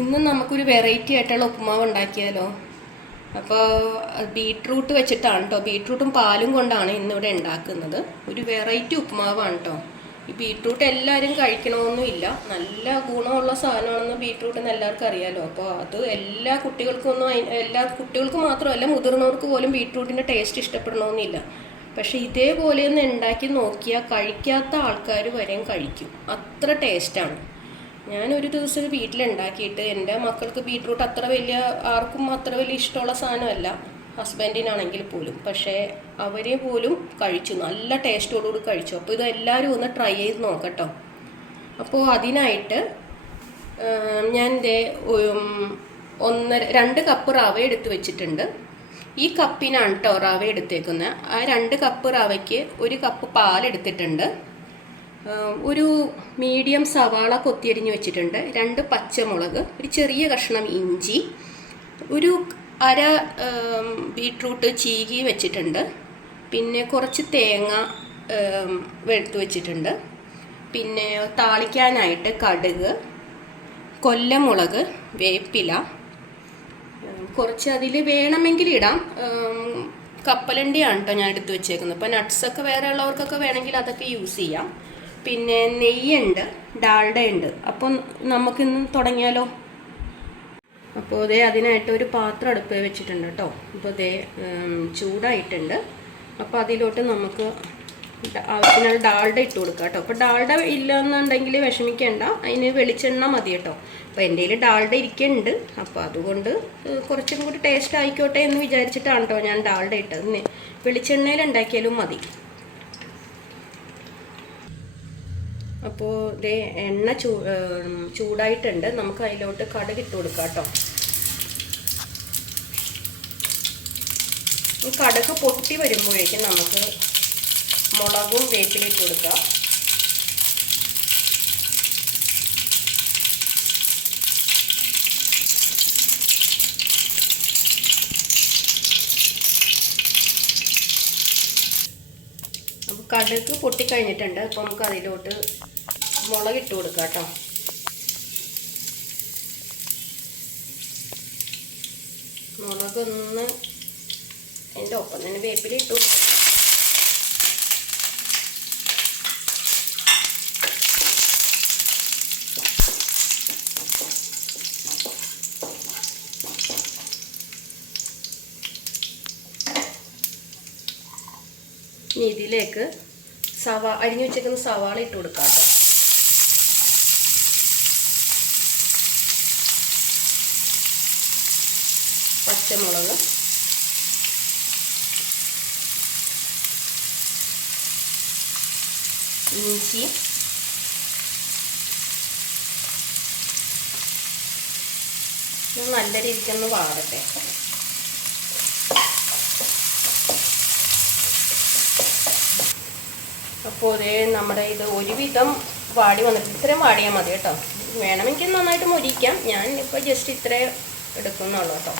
ഇന്ന് നമുക്കൊരു വെറൈറ്റി ആയിട്ടുള്ള ഉപ്പുമാവ് ഉണ്ടാക്കിയാലോ? അപ്പോൾ ബീട്രൂട്ട് വെച്ചിട്ടാണ് കേട്ടോ ബീട്രൂട്ടും പാലും കൊണ്ടാണ് ഇന്നിവിടെ ഉണ്ടാക്കുന്നത്. ഒരു വെറൈറ്റി ഉപ്പുമാവാണ് കേട്ടോ ഈ ബീട്രൂട്ട് എല്ലാവരും കഴിക്കണമെന്നില്ല നല്ല ഗുണമുള്ള സാധനമാണെന്ന് ബീട്രൂട്ട് എന്ന് എല്ലാവർക്കും അറിയാലോ. അപ്പോൾ അത് എല്ലാ കുട്ടികൾക്കും ഒന്നും എല്ലാ കുട്ടികൾക്ക് മാത്രമല്ല മുതിർന്നവർക്ക് പോലും ബീട്രൂട്ടിന്റെ ടേസ്റ്റ് ഇഷ്ടപ്പെടണമെന്നില്ല പക്ഷേ ഇതേപോലെ ഒന്ന് ഉണ്ടാക്കി നോക്കിയാൽ കഴിക്കാത്ത ആൾക്കാർ വരെയും കഴിക്കും. അത്ര ടേസ്റ്റാണ് ദിവസം ഒരു വീട്ടിലുണ്ടാക്കിയിട്ട് എന്റെ മക്കൾക്ക് ബീട്രൂട്ട് അത്ര വലിയ ആർക്കും അത്ര വലിയ ഇഷ്ടമുള്ള സാധനമല്ല. ഹസ്ബൻഡിനാണെങ്കിൽ പോലും. പക്ഷേ അവരെ പോലും കഴിച്ചു. നല്ല ടേസ്റ്റോടുകൂടി കഴിച്ചു. അപ്പോൾ ഇത് എല്ലാവരും ഒന്ന് ട്രൈ ചെയ്ത് നോക്കട്ടോ. അപ്പോൾ അതിനായിട്ട് ഞാൻ ഉം, ഒന്നര രണ്ട് കപ്പ് റവ എടുത്ത് വെച്ചിട്ടുണ്ട്. ഈ കപ്പിനാണ് കേട്ടോ റവ എടുത്തേക്കുന്നത്. ആ രണ്ട് കപ്പ് റവയ്ക്ക് ഒരു കപ്പ് പാലെടുത്തിട്ടുണ്ട്. ആം, ഒരു മീഡിയം സവാള കൊത്തിയരിഞ്ഞ് വെച്ചിട്ടുണ്ട്. രണ്ട് പച്ചമുളക് ഒരു ചെറിയ കഷ്ണം ഇഞ്ചി ഒരു അര ബീട്രൂട്ട് ചീകി വെച്ചിട്ടുണ്ട്. പിന്നെ കുറച്ച് തേങ്ങ വെളുത്ത് വെച്ചിട്ടുണ്ട്. പിന്നെ താളിക്കാനായിട്ട് കടുക് കൊല്ലമുളക് വേപ്പില കുറച്ച് അതിൽ വേണമെങ്കിൽ ഇടാം. കപ്പലണ്ടിയാണ് കേട്ടോ ഞാൻ എടുത്ത് വെച്ചേക്കുന്നത്. അപ്പോൾ നട്ട്സൊക്കെ വേറെ ഉള്ളവർക്കൊക്കെ വേണമെങ്കിൽ അതൊക്കെ യൂസ് ചെയ്യാം. പിന്നെ നെയ്യുണ്ട് ഡാൽഡ ഉണ്ട് അപ്പം നമുക്കിന്ന് തുടങ്ങിയാലോ? അപ്പോൾ ഇതേ അതിനായിട്ട് ഒരു പാത്രം അടുപ്പ് വെച്ചിട്ടുണ്ട് കേട്ടോ അപ്പോൾ ഇതേ ചൂടായിട്ടുണ്ട്. അപ്പോൾ അതിലോട്ട് നമുക്ക് ആവശ്യത്തിനുള്ള ഡാൽഡ ഇട്ട് കൊടുക്കുക കേട്ടോ അപ്പോൾ ഡാൾഡ ഇല്ല എന്നുണ്ടെങ്കിൽ വിഷമിക്കേണ്ട. അതിന് വെളിച്ചെണ്ണ മതി കേട്ടോ അപ്പോൾ എന്റെ കയ്യിൽ ഡാൾഡ ഇരിക്കുന്നുണ്ട്. അപ്പോൾ അതുകൊണ്ട് കുറച്ചും കൂടി ടേസ്റ്റ് ആയിക്കോട്ടെ എന്ന് വിചാരിച്ചിട്ടാണ് കേട്ടോ ഞാൻ ഡാൾഡ ഇട്ടത്. വെളിച്ചെണ്ണയിൽ ഉണ്ടാക്കിയാലും മതി. അപ്പോൾ ഇതേ എണ്ണ ചൂ ചൂടായിട്ടുണ്ട്. നമുക്ക് അതിലോട്ട് കടുക് ഇട്ട് കൊടുക്കാം കേട്ടോ. ഈ കടുക് പൊട്ടി വരുമ്പോഴേക്കും നമുക്ക് മുളകും വേപ്പിലിട്ട് കൊടുക്കാം. കടുക് പൊട്ടിക്കഴിഞ്ഞിട്ടുണ്ട്. അപ്പോൾ നമുക്ക് അതിലോട്ട് മുളക് ഇട്ട് കൊടുക്കാം കേട്ടോ മുളകൊന്ന് എന്റെ ഒപ്പം തന്നെ വേപ്പില ഇട്ട്. ഇനി ഇതിലേക്ക് സവാ അരിഞ്ഞു വെച്ചേക്കുന്ന സവാള ഇട്ട് കൊടുക്കാം കേട്ടോ പച്ചമുളക്. ഇഞ്ചി. നല്ല രീതിക്കൊന്ന് വാടട്ടെ. അപ്പോൾ ഇതേ നമ്മുടെ ഇത് ഒരുവിധം വാടി വന്നിട്ട് ഇത്രയും വാടിയാൽ മതി കേട്ടോ. വേണമെങ്കിൽ നന്നായിട്ട് മൊരിക്കാം. ഞാൻ ഇപ്പോൾ ജസ്റ്റ് ഇത്രേ എടുക്കുന്നുള്ളൂ കേട്ടോ.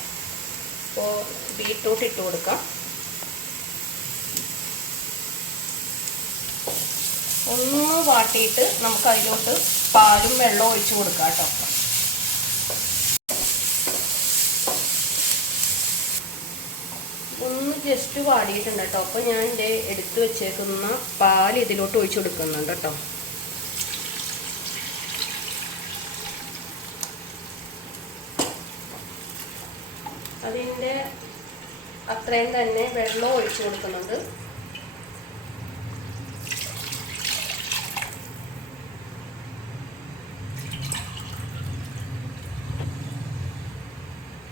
അപ്പോൾ ബീട്രൂട്ട് ഇട്ട് കൊടുക്കാം. ഒന്ന് വാട്ടിയിട്ട് നമുക്ക് അതിലോട്ട് പാലും വെള്ളവും ഒഴിച്ചു കൊടുക്കാം കേട്ടോ. ഒന്ന് ജസ്റ്റ് വാടിയിട്ടുണ്ട് കേട്ടോ. അപ്പോൾ ഞാൻ എന്റെ എടുത്ത് വെച്ചേക്കുന്ന പാൽ ഇതിലോട്ട് ഒഴിച്ചു കൊടുക്കുന്നുണ്ട് കേട്ടോ. അതിന്റെ അത്രയും തന്നെ വെള്ളം ഒഴിച്ചു കൊടുക്കുന്നുണ്ട്.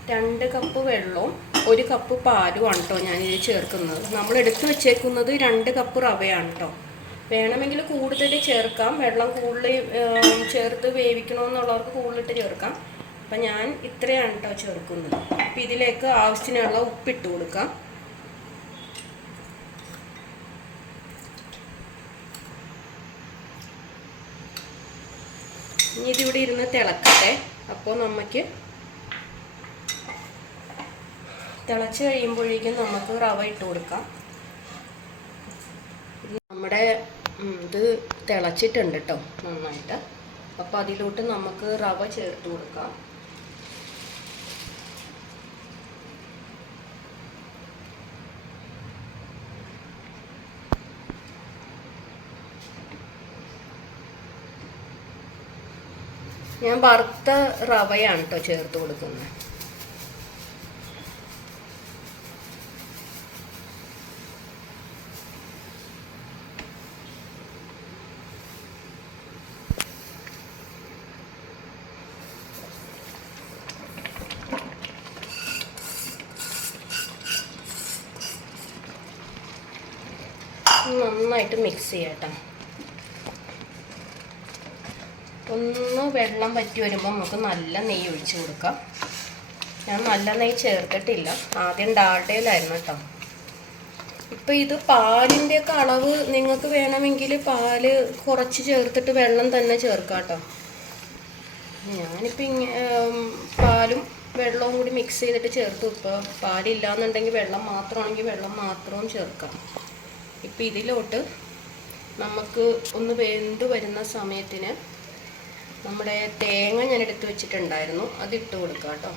രണ്ട് കപ്പ് വെള്ളവും ഒരു കപ്പ് പാലുമാണ് കേട്ടോ ഇതിൽ ചേർക്കുന്നത്. നമ്മൾ എടുത്തു വെച്ചേക്കുന്നത് രണ്ട് കപ്പ് റവയാണ് കേട്ടോ വേണമെങ്കിൽ കൂടുതൽ ചേർക്കാം. വെള്ളം കൂടുതൽ ചേർത്ത് വേവിക്കണമെന്നുള്ളവർക്ക് കൂടുതലിട്ട് ചേർക്കാം. അപ്പം ഞാൻ ഇത്രയാണ് കേട്ടോ ചേർക്കുന്നത്. അപ്പം ഇതിലേക്ക് ആവശ്യത്തിനുള്ള ഉപ്പിട്ട് കൊടുക്കാം. ഇനി ഇതിവിടെ ഇരുന്ന് തിളക്കട്ടെ. അപ്പോൾ നമുക്ക് തിളച്ച് കഴിയുമ്പോഴേക്കും നമുക്ക് റവ ഇട്ട് കൊടുക്കാം. നമ്മുടെ ഇത് തിളച്ചിട്ടുണ്ട് കേട്ടോ നന്നായിട്ട്. അപ്പോൾ അതിലോട്ട് നമുക്ക് റവ ചേർത്ത് കൊടുക്കാം. ഞാൻ വറുത്ത റവയാണ് കേട്ടോ ചേർത്ത് കൊടുക്കുന്നത്. നന്നായിട്ട് മിക്സ് ചെയ്യട്ടോ ഒന്ന് വെള്ളം വറ്റി വരുമ്പോൾ നമുക്ക് നല്ല നെയ്യ് ഒഴിച്ച് കൊടുക്കാം. ഞാൻ നല്ല നെയ്യ് ചേർത്തിട്ടില്ല. ആദ്യം ഡാൾഡയിലായിരുന്നു കേട്ടോ. ഇപ്പം ഇത് പാലിന്റെയൊക്കെ അളവ് നിങ്ങൾക്ക് വേണമെങ്കിൽ പാൽ കുറച്ച് ചേർത്തിട്ട് വെള്ളം തന്നെ ചേർക്കാം കേട്ടോ. ഞാനിപ്പോൾ ഇങ്ങനെ പാലും വെള്ളവും കൂടി മിക്സ് ചെയ്തിട്ട് ചേർത്തു. ഇപ്പോൾ പാലില്ലാന്നുണ്ടെങ്കിൽ വെള്ളം മാത്രമാണെങ്കിൽ വെള്ളം മാത്രവും ചേർക്കാം. ഇപ്പം ഇതിലോട്ട് നമുക്ക് ഒന്ന് വെന്ത് വരുന്ന സമയത്തിന് നമ്മുടെ തേങ്ങ ഞാൻ എടുത്ത് വെച്ചിട്ടുണ്ടായിരുന്നു. അതിട്ട് കൊടുക്കാം കേട്ടോ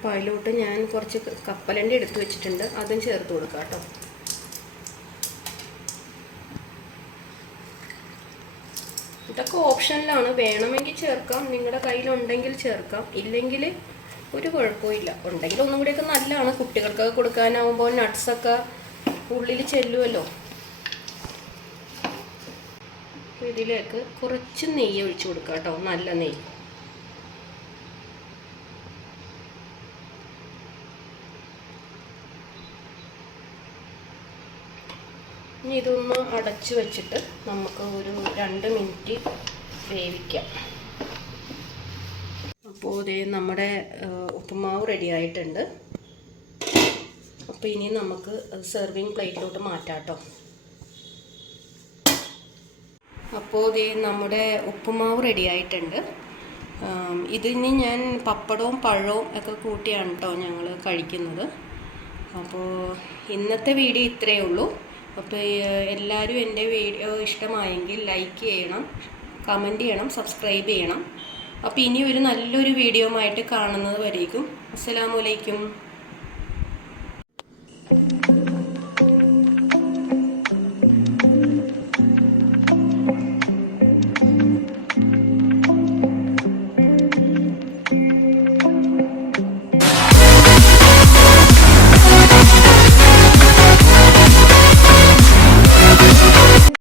അപ്പോൾ അതിലോട്ട് ഞാൻ കുറച്ച് കപ്പലണ്ടി എടുത്ത് വെച്ചിട്ടുണ്ട്. അതും ചേർത്ത് കൊടുക്കാം കേട്ടോ. ഇതൊക്കെ ഓപ്ഷനിലാണ്. വേണമെങ്കിൽ ചേർക്കാം. നിങ്ങളുടെ കയ്യിലുണ്ടെങ്കിൽ ചേർക്കാം. ഇല്ലെങ്കിൽ ഒരു കുഴപ്പമില്ല ഉണ്ടെങ്കിൽ ഒന്നും കൂടിയൊക്കെ നല്ലതാണ്. കുട്ടികൾക്കൊക്കെ കൊടുക്കാനാവുമ്പോൾ നട്ട്സൊക്കെ ഉള്ളിൽ ചെല്ലുമല്ലോ ഇതിലേക്ക് കുറച്ച് നെയ്യ് ഒഴിച്ചു കൊടുക്കാം കേട്ടോ. നല്ല നെയ്യ്. ഇനി ഇതൊന്ന് അടച്ച് വെച്ചിട്ട് നമുക്ക് ഒരു രണ്ട് മിനിറ്റ് വേവിക്കാം. അപ്പോൾ ഇതേ നമ്മുടെ ഉപ്പുമാവ് റെഡി ആയിട്ടുണ്ട്. അപ്പോൾ ഇനി നമുക്ക് സെർവിങ് പ്ലേറ്റിലോട്ട് മാറ്റാം കേട്ടോ അപ്പോൾ ഇതേ നമ്മുടെ ഉപ്പുമാവ് റെഡി ആയിട്ടുണ്ട്. ഇതിന് ഞാൻ പപ്പടവും പഴവും ഒക്കെ കൂട്ടിയാണ് കേട്ടോ ഞങ്ങൾ കഴിക്കുന്നത്. അപ്പോൾ ഇന്നത്തെ വീഡിയോ ഇത്രയേ ഉള്ളൂ. അപ്പോൾ എല്ലാവരും എന്റെ വീഡിയോ ഇഷ്ടമായെങ്കിൽ ലൈക്ക് ചെയ്യണം കമന്റ് ചെയ്യണം സബ്സ്ക്രൈബ് ചെയ്യണം. അപ്പോൾ ഇനി ഒരു നല്ലൊരു വീഡിയോ ആയിട്ട് കാണുന്നത് വരേക്കും. അസ്സലാമലൈക്കും